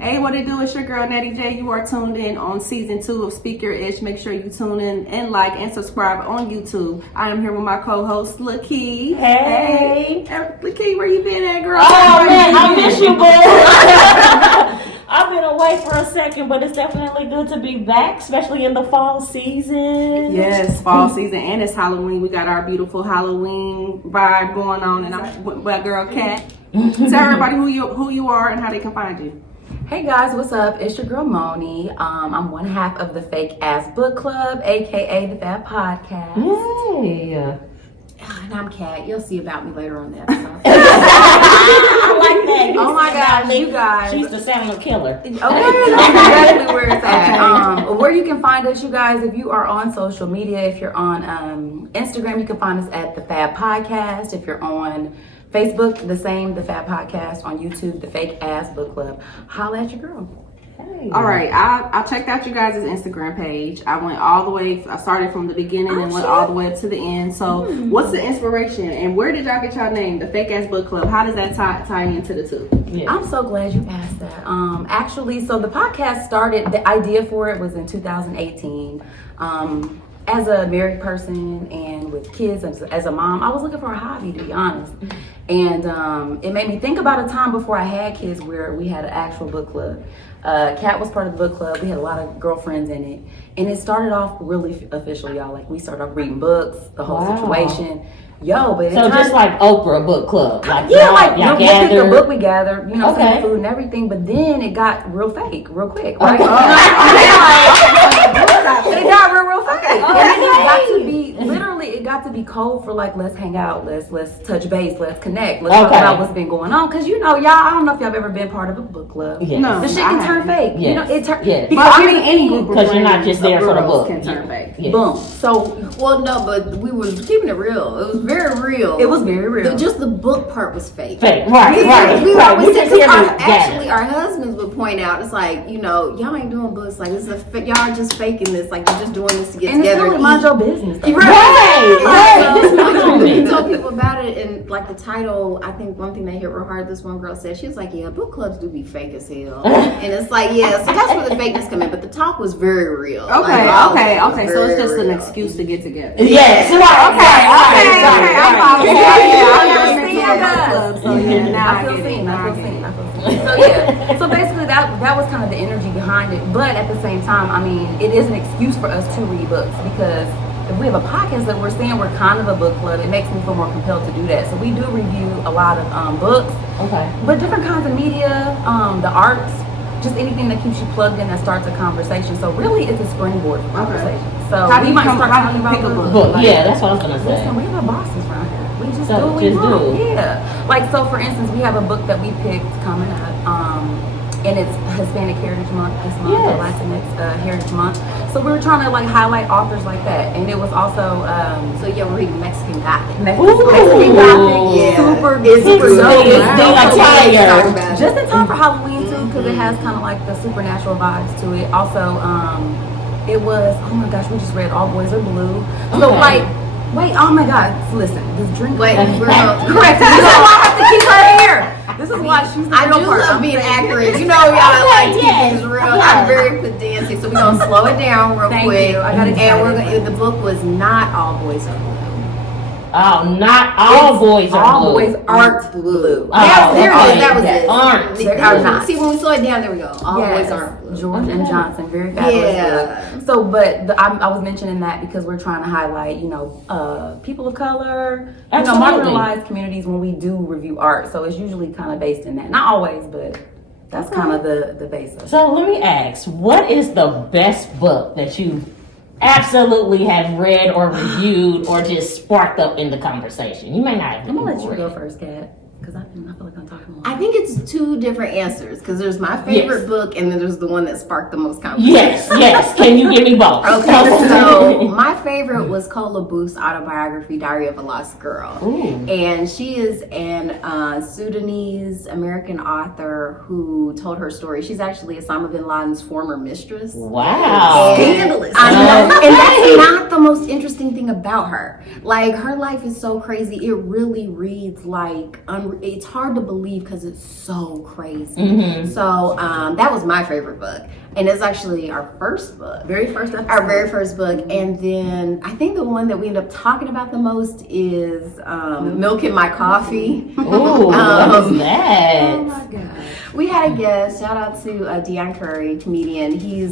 Hey, what it do? It's your girl Natty J. You are tuned in on season 2 of Speak Your Ish. Make sure you tune in and like and subscribe on YouTube. I am here with my co-host Lakey. Hey, Lakey, where you been at, girl? Oh man, I miss you, boo. I've been away for a second, but it's definitely good to be back, especially in the fall season. Yes, fall season, and it's Halloween. We got our beautiful Halloween vibe going on, and I'm with my girl Kat. Tell everybody who you are and how they can find you. Hey guys, what's up? It's your girl Moni. I'm one half of the Fake Ass Book Club, aka the Fab Podcast. Yay. And I'm Kat. You'll see about me later on the episode. I like that. Oh my gosh, you guys. She's the serial killer. Okay, that's exactly where it's at. Where you can find us, you guys, if you are on social media, if you're on Instagram, you can find us at the Fab Podcast. If you're on Facebook, the same, the Fab Podcast. On YouTube, the Fake Ass Book Club. Holla at your girl. Hey. All right, I checked out you guys' Instagram page. I went all the way. I started from the beginning and went all the way to the end. So, what's the inspiration and where did y'all get y'all name, the Fake Ass Book Club? How does that tie into the two? Yeah. I'm so glad you asked that. Actually, so the podcast started. The idea for it was in 2018. As a married person and with kids, as a mom, I was looking for a hobby, to be honest. And it made me think about a time before I had kids where we had an actual book club. Kat was part of the book club. We had a lot of girlfriends in it. And it started off really official, y'all. Like, we started off reading books, the whole situation. But so just like Oprah book club, like we picked a book, we gathered, okay, food and everything, but then it got real fake, real quick, right? It got real fake, and then it got to be cold for like, let's hang out, let's touch base, let's connect, let's talk about what's been going on, because y'all, I don't know if y'all have ever been part of a book club. Yes. No, the shit can turn fake. Yes. It turn. Yes. Because any group because you're not just there for the book. Can turn fake. Yes. Boom. So, well, no, but we were keeping it real. It was very real. It was very real. Just the book part was fake. Right. We Right. always just said, hear actually, our husbands would point out, it's like, y'all ain't doing books. Like, y'all are just faking this. Like, you're just doing this to get together. And it's mind your business. We told people about it, and like the title, I think one thing they hit real hard, this one girl said, she was like, yeah, book clubs do be fake as hell. And it's like, yeah, so that's where the fakeness come in, but the talk was very real. Okay. Like, So it's just real. an excuse to get together. Yes. I feel seen. So basically that was kind of the energy behind it. But at the same time, I mean, it is an excuse for us to read books, because if we have a podcast that we're saying we're kind of a book club, it makes me feel more compelled to do that. So we do review a lot of books, but different kinds of media, the arts, just anything that keeps you plugged in, that starts a conversation. So really, it's a springboard for conversation. So how do you might start start talking talking about about books? Yeah, that's what I was gonna say. Listen, we have bosses around here. We just So do what we just want. do. Yeah. Like, so for instance, we have a book that we picked coming up, and it's Hispanic Heritage Month this month, Yes. or Latinx Heritage Month. So we were trying to like highlight authors like that, and it was also So you're reading Mexican Gothic. Mexican Ooh. Gothic, Yeah. super It's super good. dope. It's Wow. the attire. Talk about Just it. in time for Halloween too, because it has kind of like the supernatural vibes to it. Also, it was, oh my gosh, we just read All Boys Are Blue. So Okay. like, wait, oh my God, listen, this drink. Wait, we're Correct. This is why I have to keep her here. This is why she's the I real do part. love I'm being saying. accurate. Y'all like to keep Yes. things real. Yes. I'm very pedantic, so we're gonna slow it down real Thank quick. you. I got And we're excited. gonna. The book was not All Boys Are Blue. Oh, not all boys are All blue. boys aren't blue. That was, there it okay. is. That was Yes. it. Aren't. They are not. See, when we slow it down, there we go. All Yes. boys aren't blue. George and Johnson, very fabulous Yeah. book. So, but I was mentioning that because we're trying to highlight, people of color, Absolutely. marginalized communities when we do review art. So it's usually kind of based in that. Not always, but that's kind of the base of it. So let me ask, what is the best book that you absolutely have read or reviewed or just sparked up in the conversation? You may not have. I'm gonna let you read. go first, Kat, because I feel like I'm talking more. I think it's two different answers because there's my favorite Yes. book and then there's the one that sparked the most conversation. Yes. Can you give me both? Okay, so my favorite was Kola Booth's autobiography, Diary of a Lost Girl. Ooh. And she is an Sudanese American author who told her story. She's actually Osama bin Laden's former mistress. Wow. Scandalous. I know. And that's not the most interesting thing about her. Like, her life is so crazy. It really reads like, it's hard to believe because it so crazy. Mhm. So that was my favorite book, and it's actually our first book. Very first episode. Our very first book, and then I think the one that we end up talking about the most is Milk in My Coffee. Ooh, what is that? Oh my god. We had a guest. Shout out to Deion Curry, comedian. He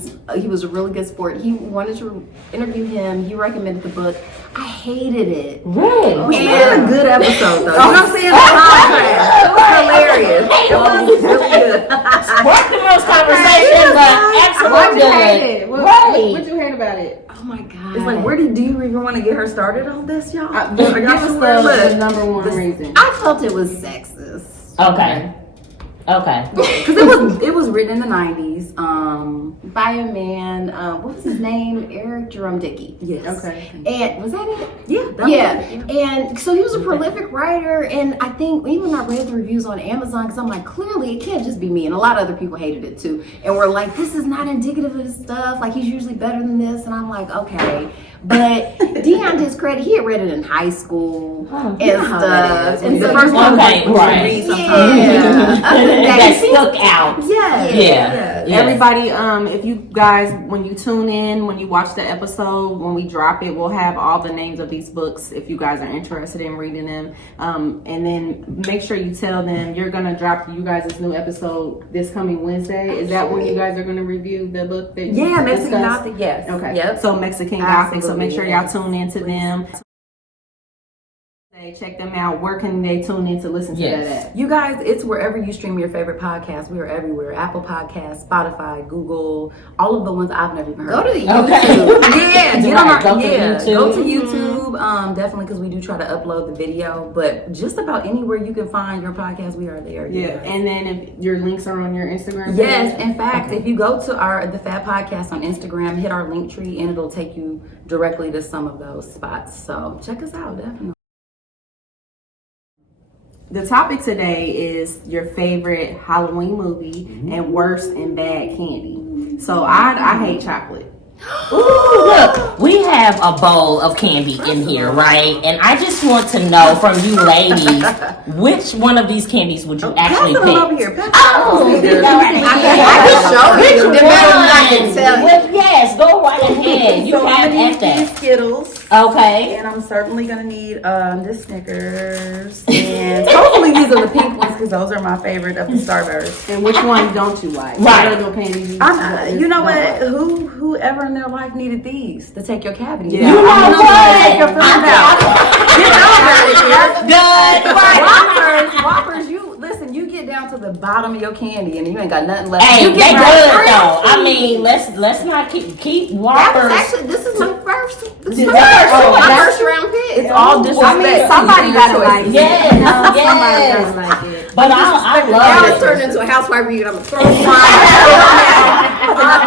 was a really good sport. He wanted to interview him. He recommended the book. I hated it. Really? We had a good episode though. You know what I'm saying? It was hilarious. It was really good. Sparked the most conversation, but absolutely Why'd you good. hate it? Right. What'd you hate about it? Oh my god! It's like, where do you even want to get her started on this, y'all? Give Are y'all us sure? the Look, number one reason. I felt it was sexist. Okay. Okay. because it was written in the 90s. By a man, what was his name? Eric Jerome Dickey. Yes. Okay. And was that it? Yeah. that Yeah. was- And so he was a prolific writer, and I think even I read the reviews on Amazon because I'm like, clearly it can't just be me, and a lot of other people hated it too, and we're like, this is not indicative of his stuff. Like he's usually better than this, and I'm like, okay. But Deion, to his credit, he had read it in high school and how that stuff. is. And The so first one Okay, was right. read sometimes. Yeah. That stuck out. Yeah. Yeah. Yeah. Everybody, if you guys, when you tune in, when you watch the episode, when we drop it, we'll have all the names of these books if you guys are interested in reading them. And then make sure you tell them you're gonna drop you guys this new episode this coming Wednesday. Is that when you guys are gonna review the book that you Yeah, Mexican discussed? Gothic, yes. Okay. Yep. So Mexican Gothic. So make Absolutely, sure y'all yes. tune in to them. Check them out. Where can they tune in to listen to Yes. that at? You guys, it's wherever you stream your favorite podcast. We are everywhere. Apple Podcasts, Spotify, Google, all of the ones I've never even heard Go to of. the Okay. YouTube. Yeah, get Right, on our, go to yeah, YouTube. go to YouTube. Definitely because we do try to upload the video, but just about anywhere you can find your podcast, we are there. Yeah. And then if your links are on your Instagram. Yes, page? in fact, if you go to the Fab Podcast on Instagram, hit our link tree, and it'll take you directly to some of those spots. So check us out, definitely. The topic today is your favorite Halloween movie and worst and bad candy. So I hate chocolate. Ooh, look, we have a bowl of candy in here, right? And I just want to know from you ladies, which one of these candies would you actually Pass it on over pick? here. Pass it Oh, on over here. go right ahead. I can show you. Which The better I can one? tell you. Well, yes, go right ahead. You So I'm have gonna at need that. these Skittles. Okay. And I'm certainly gonna need the Snickers, and hopefully these are the pink ones because those are my favorite of the Starburst. And which one don't you like? Right. What other candies You know don't what? like? Whoever in their life needed these to take your cavities. Yeah. You know I what? Take your food out. Get out of here. Good. Right. Whoppers, you listen. You get down to the bottom of your candy and you ain't got nothing left. Hey, you they get good right though. I mean, let's not keep That was Whoppers. actually, this is my first. This is Yeah. my first, Oh, my that's- first round pick. It's all disrespect. I mean, somebody gotta like it. Yes, Somebody yes. gotta like it. But I Now love it's it. turned into a housewife reunion. I'm gonna throw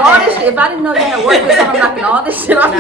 All this shit, if I didn't know you had work with I'm knocking all this shit off.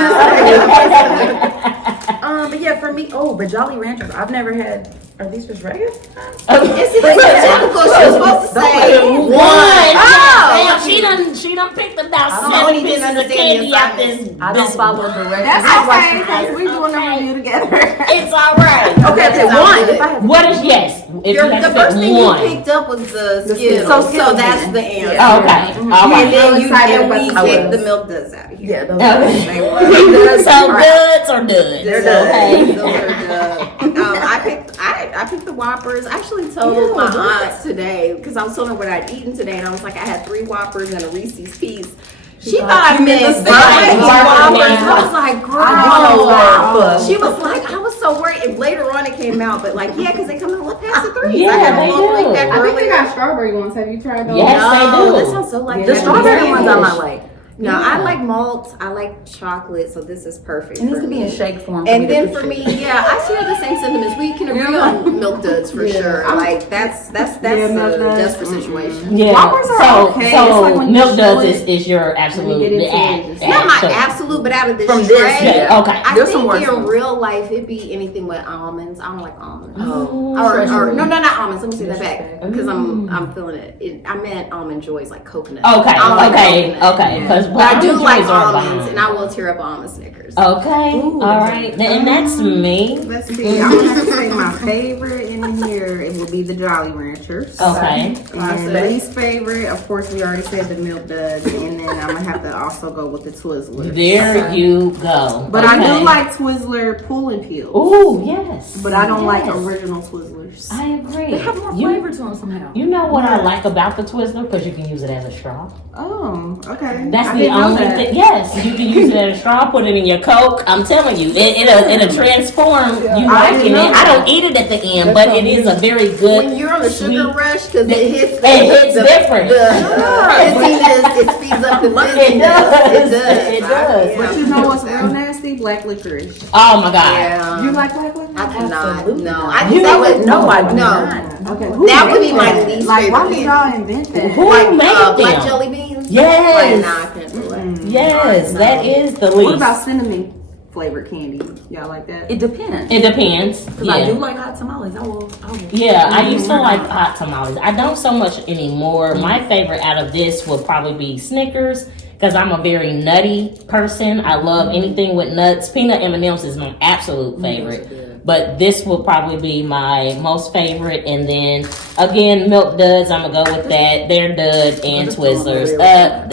But yeah, for me, but Jolly Ranchers, I've never had. Are these just regular? It's typical. She was supposed to say One. Oh. Damn, she done picked about I don't know, 7 he didn't pieces of understand candy the out assignment. this. I don't follow directions. That's I watch okay, the because we doing a review together. It's all right. Okay, That's one. good. If I had What is yes? If you The had to first pick thing one. you picked up was the The Skittles, Skittles. so that's the answer. Yeah. Okay. All And right. then I'm excited and about we the picked the Skittles. milk duds out of here. yeah, those Okay. They were. So goods or duds? They're good. Okay. Those are good. I picked the Whoppers. I actually told my aunts today because I was telling her what I'd eaten today, and I was like, I had 3 Whoppers and a Reese's Piece. She thought I meant the the same Whoppers. thing. I was like, girl. I She was like, I was so worried. And later on, it came out, but like, yeah, because they come in a little packs of 3s. Yeah, I had a they little do. 3-pack I think they earlier. got strawberry ones. Have you tried those? Yes. they do. That sounds so like The Yeah, strawberry yeah. ones I might like. No, I like malt. I like chocolate, so this is perfect. It needs for to be me. in shake form. And to then put for shit. me, yeah, I share the same sentiments. We can agree on milk duds for Yeah. sure. Like that's Yeah, milk a duds. desperate situation. Yeah. Whoppers are so okay. It's so like when you milk duds chew it, is your absolute. get into the it, act- it's Not my so- absolute, but out of this From this, tray, yeah. Okay. I There's some think worse in ones. real life it'd be anything with almonds. I don't like almonds. Oh. Or no, not almonds. Let me say that back Disrespect. because I'm feeling it. I meant almond joys like coconut. Okay. I don't like Okay. coconut. Okay. Because But I do like almonds, and I will tear up almond Snickers. Okay. All right. And that's me. Let's see. I'm gonna have to say my favorite. in here, it will be the Jolly Ranchers. Okay. And least favorite, of course, we already said the Milk Duds, and then I'm gonna have to also go with the Twizzlers. There you go. But okay. I do like Twizzler pull and peel. Ooh, yes. But I don't like Yes. original Twizzlers. I agree. They have more You- flavor to them somehow. You know what I like about the Twizzler? Because you can use it as a straw. Oh, okay. That's I the didn't know only that. thing. Yes, you can use it as a straw. Put it in your Coke. I'm telling you, it'll transform. You I liking didn't it? know I don't eat it at the end, but it is a very good. When you're on a sugar sweet- rush, because it hits, It hits different. It speeds up the It fizziness. does. It does. It does. But you know what's real nasty? Black licorice. Oh my god. Yeah. You like black licorice? I do not. Absolutely No, not. I You that would- would No, I do no. not. Okay. Who That would made be my that? least Like, why favorite did y'all invent that? Who Like made black them? jelly beans. Yes. Like, nah, I can't do it. Yes, that is the least. What about cinnamon flavored candy? Y'all like that? It depends. It depends. Because Yeah. I do like hot tamales. I will. Yeah, I used to like hot tamales. I don't so much anymore. My favorite out of this would probably be Snickers because I'm a very nutty person. I love anything with nuts. Peanut M&Ms is my absolute favorite. But this will probably be my most favorite. And then again, Milk Duds. I'm gonna go with that. They're Dud and Twizzlers. They're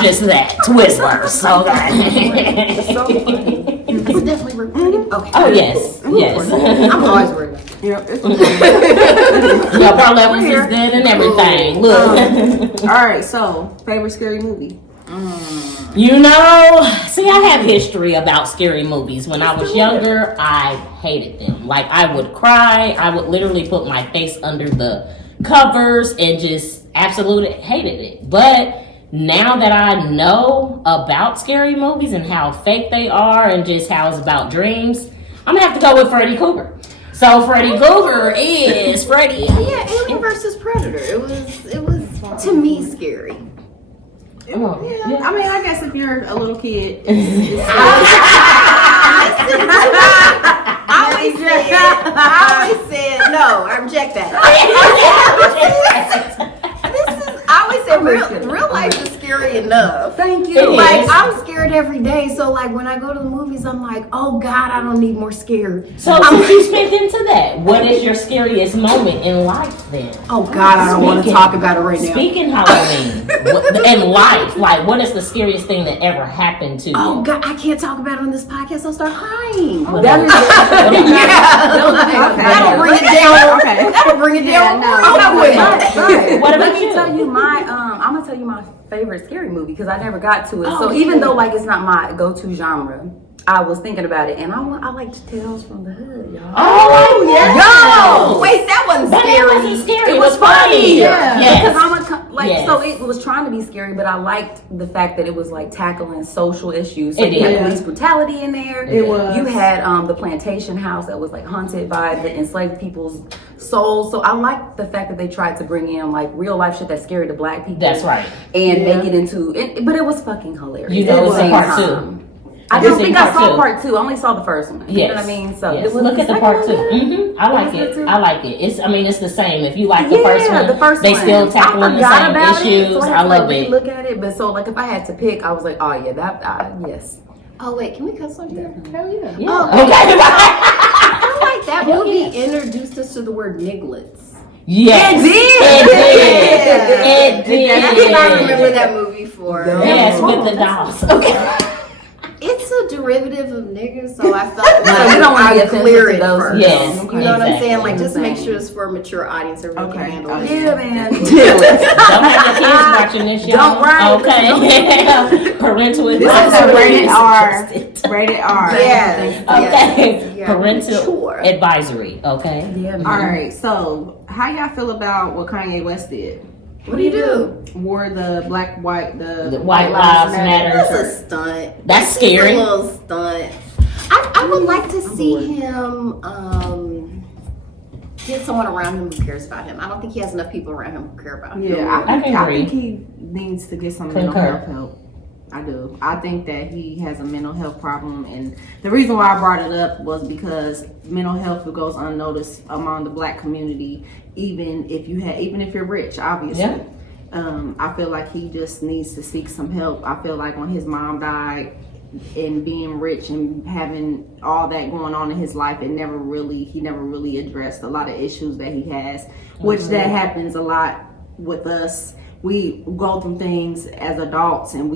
just that Twizzlers. Okay. It's definitely recruited. Okay. Oh yes, yes. I'm always worried. Yeah. It's Your bar levels is good and everything. Look. All right. So, favorite scary movie? You know, see, I have history about scary movies. When I was younger, I hated them. Like, I would cry. I would literally put my face under the covers and just absolutely hated it. But now that I know about scary movies and how fake they are and just how it's about dreams, I'm gonna have to go with Freddy Krueger. So Freddy Krueger is Freddy. Yeah, Alien versus Predator. It was to me scary. Oh, Yeah. I mean, I guess if you're a little kid, I always said no. I reject that. I always said real life is scary enough. Thank It you. Like is. I'm scared every day, so like when I go to the movies, I'm like, oh God, I don't need more scared. So since you spent into that, what is your scariest moment in life then? Oh God, I don't want to Speaking- talk about it right now. Speaking Halloween and life, like what is the scariest thing that ever happened to you? Oh God, I can't talk about it on this podcast. I'll start crying. Whatever. That'll bring it down. Okay. That'll bring it down. no, real quick. Right. What about Let me you? tell you my I'm gonna tell you my favorite scary movie because I never got to it. Oh, So even yeah. though like it's not my go-to genre, I was thinking about it and I liked Tales from the Hood, y'all. Oh yeah. No, wait, that wasn't That scary. wasn't scary. It was funny. Yeah. Yes. Because Yes. so it was trying to be scary, but I liked the fact that it was like tackling social issues. So It you had did. police brutality in there. It was. You had the plantation house that was like haunted by the enslaved people's souls. So I liked the fact that they tried to bring in like real life shit that's scary to black people. That's right. And Yeah. make it into it, but it was fucking hilarious. You know at it's the in same part time. two. I It's don't in think I part saw two. part two. I only saw the first one. Yes. You know what I mean? So Yes. it was Look at the second part two. one good? I like was it. good too? I like it. It's the same. If you like the first one, the first they one. still tackling I the forgot same about issues. It, so I, I had to, love like, it. Look at it, but so like if I had to pick, I was like, oh yeah, yes. Oh wait, can we cuss on here? Hell yeah. Yeah. Oh, Okay. I feel like that Hell movie yes. introduced us to the word nigglets. Yes. It did. It did. That's what I remember that movie for. Yes, with the dolls. Okay. It's a derivative of niggas, so I felt like So you don't wanna be I'd offensive clear to it those first. Yes, You know what I'm saying? Like, just make Exactly. sure it's for a mature audience, everyone Okay. can handle it. Yeah, man. Don't have your kids watching this, y'all. Don't write. Okay. Parental This advice. is a rated R. Rated R. Yes. Okay. Yeah. Parental Mature. advisory. Okay. Yeah, man. All right. So, how y'all feel about what Kanye West did? What do you do? Wore the The White Lives Matter. That's a stunt. That's just scary. A little stunt. I would like to see him get someone around him who cares about him. I don't think he has enough people around him who care about him. Yeah, I can I agree. think he needs to get some mental Concur. health help. I do. I think that he has a mental health problem, and the reason why I brought it up was because mental health goes unnoticed among the Black community, even if you're rich, obviously. Yeah. I feel like he just needs to seek some help. I feel like when his mom died, and being rich and having all that going on in his life, he never really addressed a lot of issues that he has, which that happens a lot with us. We go through things as adults and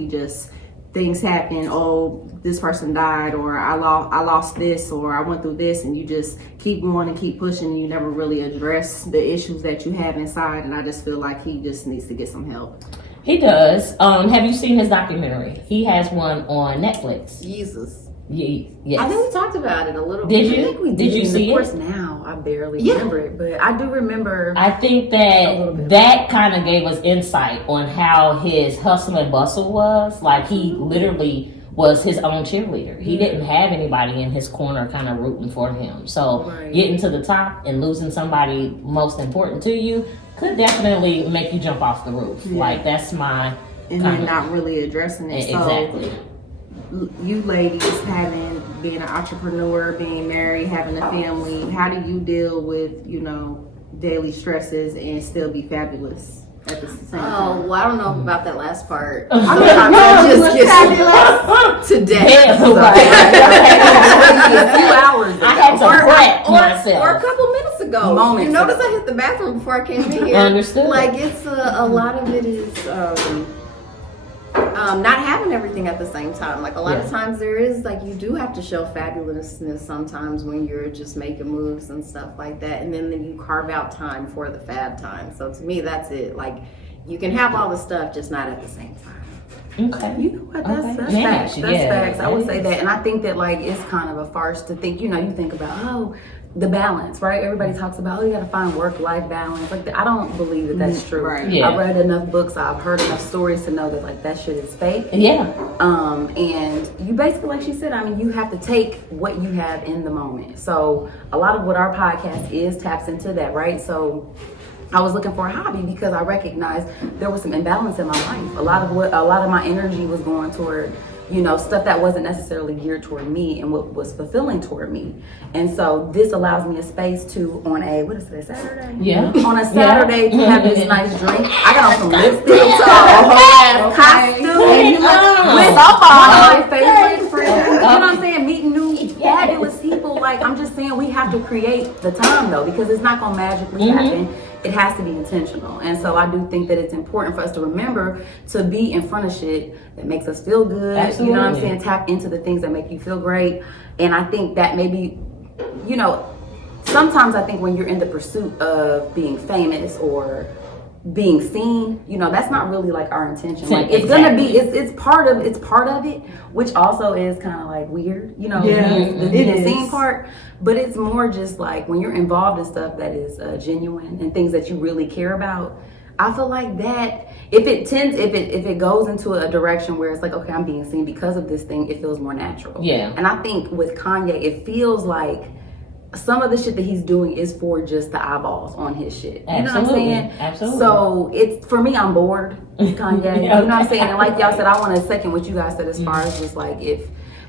things happen. Oh, this person died, or I lost this, or I went through this, and you just keep going and keep pushing, and you never really address the issues that you have inside. And I just feel like he just needs to get some help. He does. Have you seen his documentary? He has one on Netflix. Jesus. Yes. I think we talked about it a little Did bit. you? I think we Did you and see of course it? now I barely Yeah. remember it, but I do remember. I think little bit. that kind of gave us insight on how his hustle and bustle was. Like, he literally was his own cheerleader. He didn't have anybody in his corner kind of rooting for him. So Right. getting to the top and losing somebody most important to you could definitely make you jump off the roof. Yeah. Like, that's my And kind then of not really addressing it. exactly. So you ladies being an entrepreneur, being married, having a family, how do you deal with, daily stresses and still be fabulous at the same time? Oh, well, I don't know about that last part. I mean, I no, just it's get to death. Yeah, So- A few hours I had to prep or myself. a couple minutes ago. Moments you notice ago. I hit the bathroom before I came in here. Understood. Like it's a lot of it is not having everything at the same time. Like a lot of times there is like you do have to show fabulousness sometimes when you're just making moves and stuff like that, and then you carve out time for the fab time. So to me, that's it. Like you can have all the stuff, just not at the same time. Okay. You know what? That's Okay. facts. Yeah, That's yeah, facts. I would that say is. that, and I think that like it's kind of a farce to think. You think about the balance, right? Everybody talks about you got to find work-life balance. Like I don't believe that that's true. Right. Yeah. I've read enough books. I've heard enough stories to know that like that shit is fake. Yeah. And you basically, like she said, I mean, you have to take what you have in the moment. So a lot of what our podcast is taps into that, right? So I was looking for a hobby because I recognized there was some imbalance in my life. A lot of my energy was going toward, stuff that wasn't necessarily geared toward me and what was fulfilling toward me. And so this allows me a space to, on a, what is it, Saturday? Yeah. On a Saturday to have this nice drink. I got on some lipstick, so costume. Put it on. With all my favorite friends. You know what I'm saying? Meeting new fabulous people. Like, I'm just saying we have to create the time though, because it's not gonna magically happen. It has to be intentional. And so I do think that it's important for us to remember to be in front of shit that makes us feel good. Absolutely. You know what I'm saying? Tap into the things that make you feel great. And I think that maybe, sometimes I think when you're in the pursuit of being famous or being seen, that's not really like our intention. Like it's gonna be, it's part of it, which also is kind of like weird, Yeah, the it being is. seen part. But it's more just like when you're involved in stuff that is genuine and things that you really care about. I feel like that if it goes into a direction where it's like, okay, I'm being seen because of this thing, it feels more natural. Yeah. And I think with Kanye, it feels like some of the shit that he's doing is for just the eyeballs on his shit. You know what I'm Absolutely. saying? Absolutely. So it's for me, I'm bored with Kanye. Yeah, You know what I'm okay. saying? And like y'all said, I want to second what you guys said as far as just like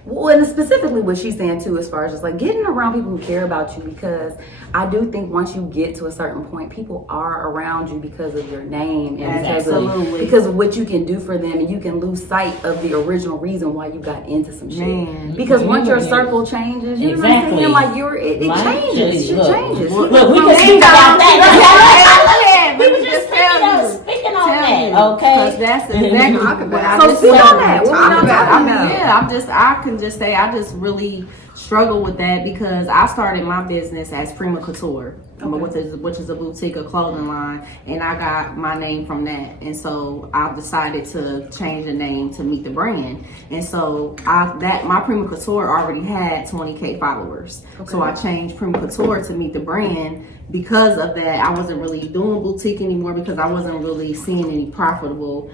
and specifically what she's saying too, as far as just like getting around people who care about you, because I do think once you get to a certain point, people are around you because of your name and Absolutely. because of what you can do for them, and you can lose sight of the original reason why you got into some shit. Man. Because once your circle changes, you know what I'm Exactly. saying? Like it Life changes. Shit look, changes. Look, we can speak about that. We were just speaking on that, okay? Because that's exactly Talk what about I it. So just speak said. on that. What we Talk not about talking it. about? I can just say I just really struggle with that because I started my business as Prima Couture, which is a boutique, a clothing line, and I got my name from that. And so I decided to change the name to Meet the Brand. And so my Prima Couture already had 20K followers. So I changed Prima Couture to Meet the Brand. Because of that, I wasn't really doing boutique anymore because I wasn't really seeing any profitable,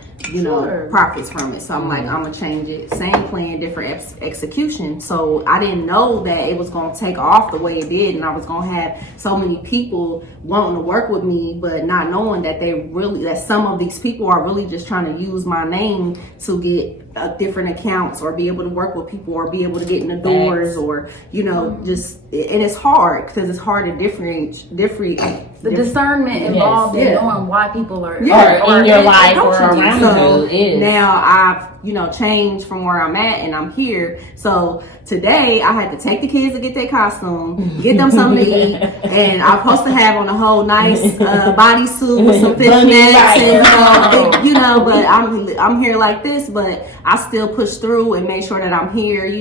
profits from it. So I'm like, I'm gonna change it. Same plan, different execution. So I didn't know that it was gonna take off the way it did, and I was gonna have so many people wanting to work with me, but not knowing that that some of these people are really just trying to use my name to get different accounts or be able to work with people or be able to get in the doors or just, and it's hard because it's hard to the discernment involved in knowing why people are or in your life or approaching you. around So you is. now I've, changed from where I'm at and I'm here. So today I had to take the kids to get their costume, get them something to eat, and I'm supposed to have on a whole nice bodysuit with some fishnets and but I'm here like this, but I still push through and make sure that I'm here. I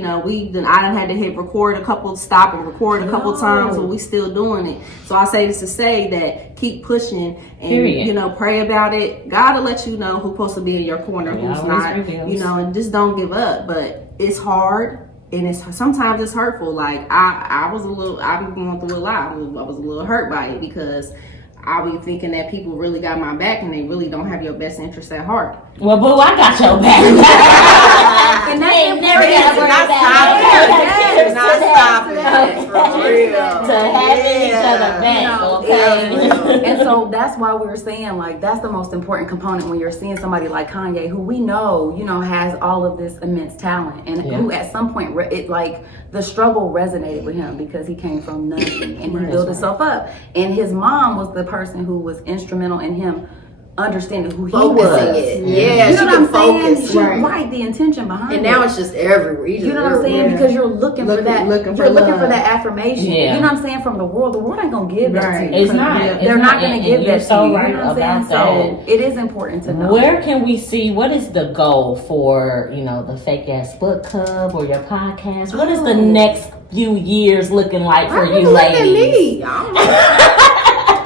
done had to hit record a couple times, but we still doing it. So I say this to say that keep pushing and pray about it. God will let you know who's supposed to be in your corner, who's not. And just don't give up. But it's hard and sometimes it's hurtful. Like I'm going through a lot. I was a little hurt by it because I'll be thinking that people really got my back and they really don't have your best interest at heart. Well, boo, I got your back. And that's Ain't never got to having each other back, okay? And so that's why we were saying, like, that's the most important component when you're seeing somebody like Kanye, who we know, has all of this immense talent, and who at some point, the struggle resonated with him because he came from nothing and he built himself up. And his mom was the person who was instrumental in him understanding who he was. Yeah, you know what I'm saying? Focus, Right, the intention behind it. And now it's just everywhere. You know what I'm saying? Because you're looking for that. Looking you're looking love. for that affirmation. Yeah. You know what I'm saying? From the world. The world ain't gonna give that to you. It's not. They're not gonna give that so to you. right You know what I'm saying? about So it is important to know. Where can we see, what is the goal for, the Fake Ass Book Club or your podcast? What is the next few years looking like for you ladies?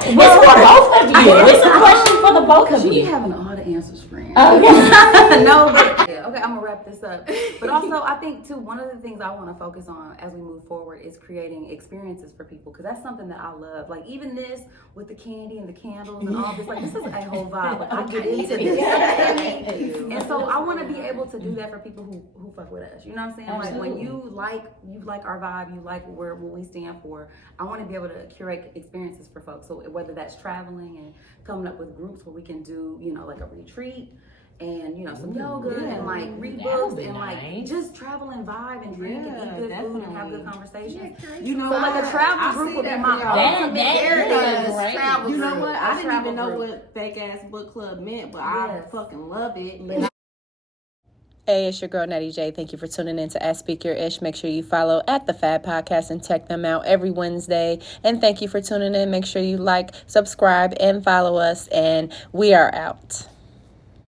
It's for both of you. It's a question for the both of You be you. having all the answers, friend. Okay. No, but okay, I'm gonna wrap this up. But also, I think too, one of the things I want to focus on as we move forward is creating experiences for people, because that's something that I love. Like even this with the candy and the candles and all this, like this is a whole vibe. Like I get into this. And so I want to be able to do that for people who fuck with us. You know what I'm saying? Absolutely. Like when you like our vibe, you like what we stand for. I want to be able to curate experiences for folks. So whether that's traveling and coming up with groups where we can do, like a retreat and some yoga and like read books and like just travel and vibe and drink and eat good food and have good conversations. So like a travel group would be my You know what? I didn't even know what Fake Ass Book Club meant, but I fucking love it. Hey, it's your girl Natty J. Thank you for tuning in to Ask Speak Your Ish. Make sure you follow at the Fab Podcast and check them out every Wednesday. And thank you for tuning in. Make sure you like, subscribe, and follow us. And we are out.